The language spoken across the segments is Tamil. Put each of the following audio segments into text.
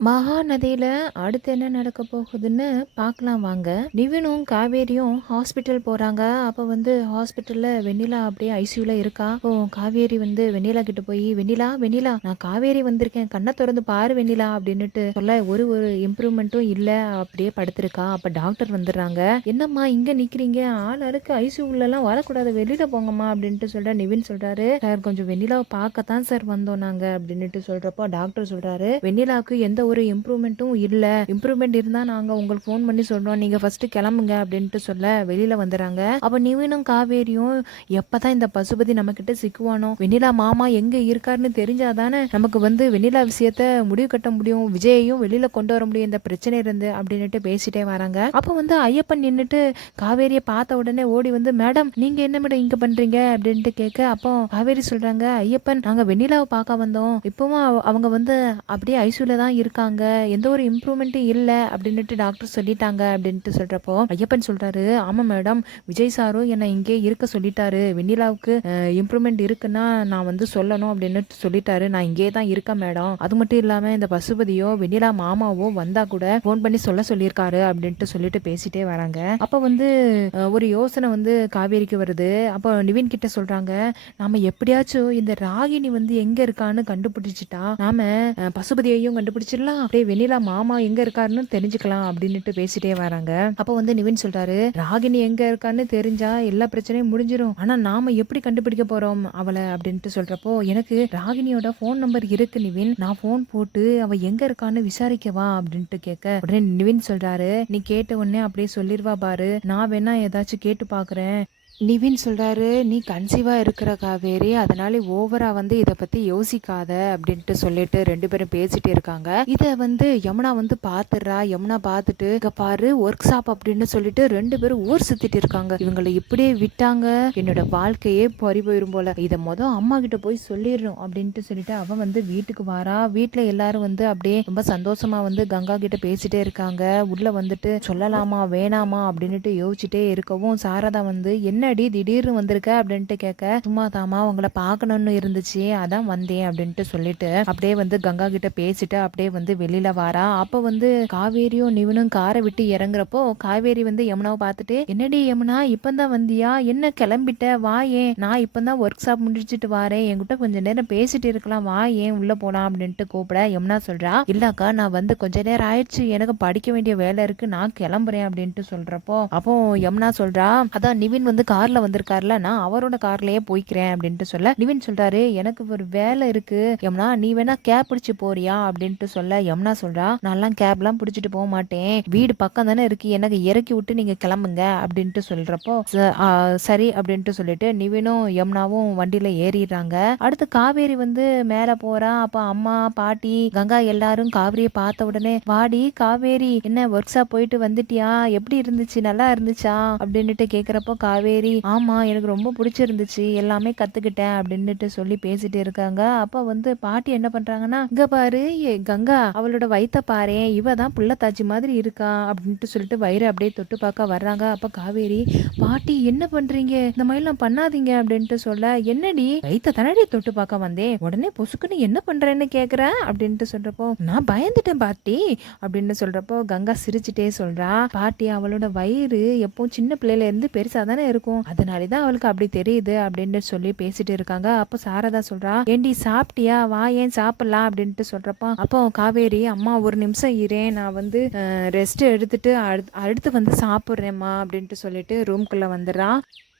மகாநதியில அடுத்து என்ன நடக்க போகுதுன்னு பார்க்கலாம் வாங்க. நிவினும் காவேரியும் ஹாஸ்பிட்டல் போறாங்க. அப்ப வந்து ஹாஸ்பிட்டல்ல வெண்ணிலா அப்படியே ஐசியூல இருக்கா. அப்போ காவேரி வந்து வெண்ணிலா கிட்ட போய், "வெண்ணிலா, வெண்ணிலா நான் காவேரி வந்திருக்கேன். கண்ண தொறந்து பாரு வெண்ணிலா" அப்படின்னுட்டு சொல்ல ஒரு ஒரு இம்ப்ரூவ்மெண்ட்டும் இல்ல. அப்படியே படுத்திருக்கா. அப்ப டாக்டர் வந்துடுறாங்க. "என்னம்மா இங்க நிக்கிறீங்க? ஆள் ஆளுக்கு ஐசியூலலாம் வரக்கூடாது. வெளியில போங்கம்மா" அப்படின்ட்டு சொல்ற நிவின் சொல்றாரு. "சார் கொஞ்சம் வெண்ணிலாவை பார்க்கத்தான் சார் வந்தோம் நாங்க" அப்படின்னுட்டு சொல்றப்போ டாக்டர் சொல்றாரு, "வெண்ணிலாவுக்கு எந்த ஒரு இம்ப்ரூவ்மெண்ட்டும் இல்ல. இம்ப்ரூவ்மெண்ட் இருந்தா நாங்க உங்களுக்கு ஃபோன் பண்ணி சொல்றோம். நீங்க ஃபர்ஸ்ட் கிளம்புங்க" அப்படின்ட்டு சொல்ல வெளியில வந்துறாங்க. அப்ப நிவினும் காவேரியும் எப்பதான் இந்த பசுபதி நம்ம கிட்ட சிக்குவானோ, வெண்ணிலா மாமா எங்க இருக்காருன்னு தெரிஞ்சாதானே நமக்கு வந்து வெண்ணிலா விஷயத்த முடிவு கட்ட முடியும், விஜயையும் வெளியில கொண்டு வர முடியும் இந்த பிரச்சனை இருந்து அப்படின்னுட்டு பேசிட்டே வராங்க. அப்ப வந்து ஐயப்பன் நின்னுட்டு காவேரியை பார்த்த உடனே ஓடி வந்து, "மேடம் நீங்க என்ன மேடம் இங்க பண்றீங்க?" அப்படின்ட்டு கேட்க, அப்போ காவேரி சொல்றாங்க, "ஐயப்பன் நாங்க வெண்ணிலாவை பார்க்க வந்தோம். இப்பவும் அவங்க வந்து அப்படியே ஐசியூல தான் இருக்காங்க. எந்த ஒரு இம்ப்ரூவ்மெண்ட்டும் இல்ல அப்படின்னுட்டு டாக்டர் சொல்லிட்டாங்க" அப்படின்ட்டு சொல்றப்போ ஐயப்பன் சொல்றாரு, "ஆமா மேடம், விஜய் சாரும் என்னை இங்கே இருக்க சொல்லிட்டாரு. வெண்ணிலாவுக்கு இம்ப்ரூவ்மெண்ட் இருக்குன்னா நான் வந்து சொல்லணும் அப்படின்னுட்டு சொல்லிட்டாரு. நான் இங்கே தான் இருக்கேன் மேடம். அது மட்டும் இல்லாம இந்த பசுபதியோ வெண்ணிலா மாமாவோ வந்தா கூட ஃபோன் பண்ணி சொல்லியிருக்காரு" அப்படின்ட்டு சொல்லிட்டு பேசிட்டே வராங்க. அப்ப வந்து ஒரு யோசனை வந்து காவேரிக்கு வருது. அப்போ நிவின் கிட்ட சொல்றாங்க, "நாம எப்படியாச்சும் இந்த ராகினி வந்து எங்க இருக்கான்னு கண்டுபிடிச்சிட்டா நாம பசுபதியையும் கண்டுபிடிச்சிடலாம், அப்படியே வெண்ணிலா மாமா எங்க இருக்காருன்னு தெரிஞ்சுக்கலாம்" அப்படின்னுட்டு பேசிட்டே வராங்க. அப்ப வந்து நிவின் சொல்றாரு, "ராகினி எங்க இருக்கான்னு தெரிஞ்சா எல்லா பிரச்சனையும் முடிஞ்சிரும். ஆனா நாம எப்படி கண்டுபிடிக்க போறோம் அவளை" அப்படின்ட்டு சொல்றப்போ, "எனக்கு ராகினியோட போன் நம்பர் இருக்கு நிவின். நான் போன் போட்டு அவ எங்க இருக்கான்னு விசாரிக்கவா" அப்படின்ட்டு கேட்க, உடனே நிவின் சொல்றாரு, "நீ கேட்ட உடனே அப்படியே சொல்லிருவா பாரு. நான் வேணா ஏதாச்சும் கேட்டு பாக்குறேன்." நிவின் சொல்றாரு, "நீ கன்சீவா இருக்கிற காவேரி, அதனால ஓவரா வந்து இதை பத்தி யோசிக்காத" அப்படின்ட்டு சொல்லிட்டு 2 பேரும் பேசிட்டே இருக்காங்க. இதை வந்து யமுனா வந்து பாத்துடுறா. யமுனா பார்த்துட்டு, "இங்க பாரு ஒர்க் ஷாப்" அப்படின்னு சொல்லிட்டு 2 பேரும் ஊர் சுத்திட்டு இருக்காங்க. இவங்களை இப்படியே விட்டாங்க என்னோட வாழ்க்கையே பறி போயிரும் போல. இதை அம்மா கிட்ட போய் சொல்லிடணும் அப்படின்ட்டு சொல்லிட்டு அவ வந்து வீட்டுக்கு வாரா. வீட்டுல எல்லாரும் வந்து அப்படியே ரொம்ப சந்தோஷமா வந்து கங்கா கிட்ட பேசிட்டே இருக்காங்க. உள்ள வந்துட்டு சொல்லலாமா வேணாமா அப்படின்னுட்டு யோசிச்சுட்டே இருக்கவும், சாரதா வந்து, "என்னடி திடீர்னு வந்திருக்க" அப்படின்ட்டு கேட்க, "சும்மா தாமா உங்களை பார்க்கணும்னு இருந்துச்சு, அதான் வந்தேன்" அப்படின்ட்டு சொல்லிட்டு அப்படியே வந்து கங்கா கிட்ட பேசிட்டு அப்படியே வந்து வெளியில வாரா. அப்ப வந்து காவேரியும் நிவினும் காரை விட்டு இறங்குறப்போ காவேரி வந்து யமுனாவை பார்த்துட்டு, "என்னடி யமுனா இப்பதான் வந்தியா? என்ன கிளம்பிட்ட? வா ஏன், நான் இப்பதான் ஒர்க் ஷாப் முடிச்சுட்டு வாரேன், என்கிட்ட கொஞ்ச நேரம் பேசிட்டு இருக்கலாம், வா ஏன் உள்ள போலாம்" அப்படின்ட்டு கூப்பிட யமுனா சொல்றா, "இல்லக்கா நான் வந்து கொஞ்ச நேரம் ஆயிடுச்சு, எனக்கு படிக்க வேண்டிய வேலை இருக்கு, நான் கிளம்புறேன்" அப்படின்ட்டு சொல்றப்போ அப்போ யமுனா சொல்றா, "அதான் நிவின் வந்து கார்ல வந்திருக்காருல, நான் அவரோட கார்லயே போய்க்கிறேன்" அப்படின்ட்டு சொல்ல நிவின் சொல்றாரு, "எனக்கு ஒரு வேலை இருக்கு யமுனா, நீ வேணா கேப் பிடிச்சு போறியா" அப்படின்ட்டு சொல்ல யமுனா சொல்றா, "நான்லாம் கேப்லாம் பிடிச்சிட்டு போக மாட்டேன், வீடு பக்கம் தானே இருக்கு, எனக்கு இறக்கி விட்டு நீங்க கிளம்புங்க" அப்படின்ட்டு சொல்றப்போ சரி அப்படின்ட்டு சொல்லிட்டு நிவினும் யமுனாவும் வண்டியில ஏறிடுறாங்க. அடுத்து காவேரி வந்து மேல போறா. அப்ப அம்மா பாட்டி கங்கா எல்லாரும் காவேரியை பார்த்த உடனே, "வாடி காவேரி, என்ன ஒர்க் ஷாப் போயிட்டு வந்துட்டியா? எப்படி இருந்துச்சு, நல்லா இருந்துச்சா?" அப்படின்னுட்டு கேக்குறப்போ காவேரி, "ஆமா எனக்கு ரொம்ப பிடிச்சிருந்துச்சு, எல்லாமே கத்துக்கிட்டேன்" அப்படின்னுட்டு சொல்லி பேசிட்டு இருக்காங்க. அப்ப வந்து பாட்டி என்ன பண்றாங்கன்னா, "இங்க பாரு கங்கா, அவளோட வயித்த பாரேன், இவ தான் புள்ளத்தாச்சி மாதிரி இருக்கா" அப்படின்ட்டு சொல்லிட்டு வயிறு அப்படியே தொட்டு பார்க்க வர்றாங்க. அப்ப காவேரி, "பாட்டி என்ன பண்றீங்க, இந்த மாதிரிலாம் பண்ணாதீங்க" அப்படின்ட்டு சொல்ல, "என்னடி வயித்த தானடி தொட்டு பார்க்க வந்தேன், உடனே பொசுக்குன்னு என்ன பண்றேன்னு கேக்குற" அப்படின்ட்டு சொல்றப்போ, "நான் பயந்துட்டேன் பாட்டி" அப்படின்னு சொல்றப்போ கங்கா சிரிச்சுட்டே சொல்றா, "பாட்டி அவளோட வயிறு எப்போ சின்ன பிள்ளையில இருந்து பெருசா தானே இருக்கும், அதனாலதான் அவளுக்கு அப்படி தெரியுது" அப்படின்னு சொல்லி பேசிட்டு இருக்காங்க. அப்போ சாரதா சொல்றா, "ஏண்டி சாப்பிட்டியா, வா ஏன் சாப்பிடலாம்" அப்படின்ட்டு சொல்றப்போ அப்போ காவேரி, "அம்மா ஒரு நிமிஷம் இரேன், நான் வந்து ரெஸ்ட் எடுத்துட்டு அடுத்து வந்து சாப்பிட்றேம்மா" அப்படின்ட்டு சொல்லிட்டு ரூம்குள்ள வந்துடுறா.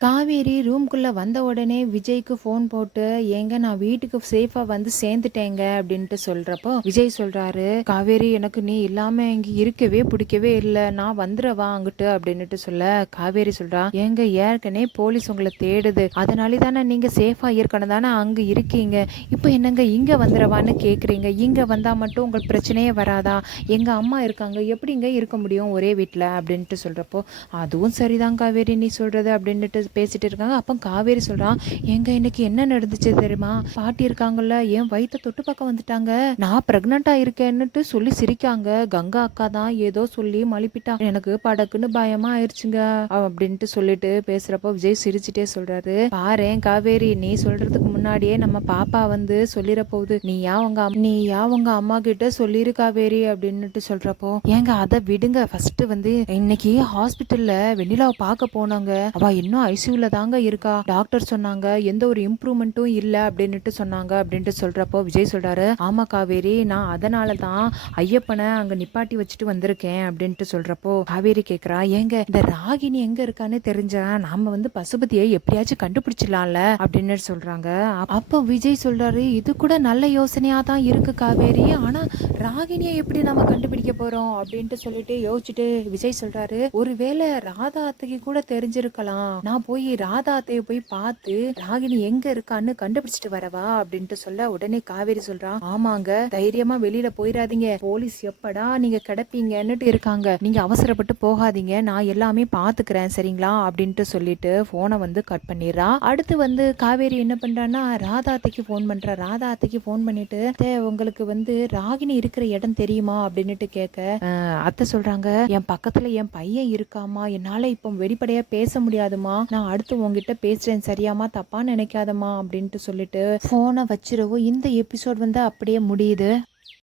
காவேரி ரூம்குள்ள வந்த உடனே விஜய்க்கு ஃபோன் போட்டு, "ஏங்க நான் வீட்டுக்கு சேஃபா வந்து சேர்ந்துட்டேங்க" அப்படின்ட்டு சொல்றப்போ விஜய் சொல்றாரு, "காவேரி எனக்கு நீ இல்லாம இங்க இருக்கவே பிடிக்கவே இல்லை, நான் வந்துடவா அங்கிட்டு" அப்படின்னுட்டு சொல்ல காவேரி சொல்றா, "ஏங்க ஏற்கனவே போலீஸ் உங்களை தேடுது, அதனால தானே நீங்க சேஃபா இருக்கணும் தானே அங்க இருக்கீங்க, இப்போ என்னங்க இங்க வந்துடவான்னு கேக்குறீங்க, இங்க வந்தா மட்டும் உங்களுக்கு பிரச்சனையே வராதா, எங்க அம்மா இருக்காங்க, எப்படிங்க இருக்க முடியும் ஒரே வீட்டுல" அப்படின்ட்டு சொல்றப்போ, "அதுவும் சரிதான் காவேரி நீ சொல்றது" அப்படின்ட்டு பேசிட்டு இருக்காங்க. அப்போ காவேரி சொல்றான், ஏங்க இன்னைக்கு என்ன நடந்துச்சு தெரியுமா? பாட்டி இருக்காங்கல்ல, என் வயித்தை தொட்டு பக்கம் வந்துட்டாங்க, நான் பிரெக்னண்டா இருக்கேன்னுட்டு சொல்லி சிரிக்காங்க. கங்கா அக்கா தான் ஏதோ சொல்லி மழுப்பிட்டா, எனக்கு படக்குன்னு பயமா ஆயிடுச்சுங்க அப்படின்ட்டு சொல்லிட்டு பேசுறப்போ விஜய் சிரிச்சுட்டே சொல்றாரு, பாரேன் காவேரி, நீ சொல்றதுக்கு முன்னாடியே நம்ம பாப்பா வந்து சொல்லிட போகுது, நீ யா உங்க அம்மா கிட்ட சொல்லிரு காவேரி அப்படின்னுட்டு சொல்றப்போ, ஏங்க அதை விடுங்க, ஃபர்ஸ்ட் வந்து இன்னைக்கு ஹாஸ்பிட்டல்ல வெண்ணிலாவை பார்க்க போனாங்க, அவ இன்னும் ஐசியூல தாங்க இருக்கா, டாக்டர் சொன்னாங்க எந்த ஒரு இம்ப்ரூவ்மெண்ட்டும் இல்ல அப்படின்னுட்டு சொன்னாங்க அப்படின்ட்டு சொல்றப்போ விஜய் சொல்றாரு, ஆமா காவேரி, நான் அதனால தான் ஐயப்பனை அங்க நிப்பாட்டி வச்சுட்டு வந்திருக்கேன் அப்படின்ட்டு சொல்றப்போ காவேரி கேக்குறா, ஏங்க இந்த ராகினி எங்க இருக்கான்னு தெரிஞ்சா நாம வந்து பசுபதியை எப்படியாச்சும் கண்டுபிடிச்சிடலாம்ல அப்படின்னு சொல்றாங்க. அப்போ விஜய் சொல்றாரு, இது கூட நல்ல யோசனையா தான் இருக்கு காவேரி, ஆனா ராகினியை எப்படி நம்ம கண்டுபிடிக்க போறோம் அப்படின்ட்டு சொல்லிட்டு யோசிச்சுட்டு விஜய் சொல்றாரு, ஒருவேளை ராதா அத்தைக்கு கூட தெரிஞ்சிருக்கலாம், நான் போய் ராதா அத்தையை போய் பார்த்து ராகினி எங்க இருக்கான்னு கண்டுபிடிச்சிட்டு வரவா அப்படின்ட்டு சொல்ல, உடனே காவேரி சொல்றான், ஆமாங்க, தைரியமா வெளியில போயிடாதீங்க, போலீஸ் எப்படா நீங்க கிடப்பீங்கன்னுட்டு இருக்காங்க, நீங்க அவசரப்பட்டு போகாதீங்க, நான் எல்லாமே பாத்துக்கிறேன் சரிங்களா அப்படின்ட்டு சொல்லிட்டு போனை வந்து கட் பண்ணிடுறா. அடுத்து வந்து காவேரி என்ன பண்றான்னா ராதா அத்தைக்கு போன் பண்றா. ராதா அத்தைக்கு போன் பண்ணிட்டு, உங்களுக்கு வந்து ராகினி இருக்கிற இடம் தெரியுமா அப்படின்னுட்டு கேட்க, அத்தை சொல்றாங்க, என் பக்கத்துல என் பையன் இருக்காமா, என்னால இப்போ வெளிப்படையா பேச முடியாதுமா, நான் அடுத்து உங்ககிட்ட பேசுறேன் சரியாமா, தப்பா நினைக்காதமா அப்படின்ட்டு சொல்லிட்டு போனை வச்சிருவோம். இந்த எபிசோட் வந்து அப்படியே முடியுது.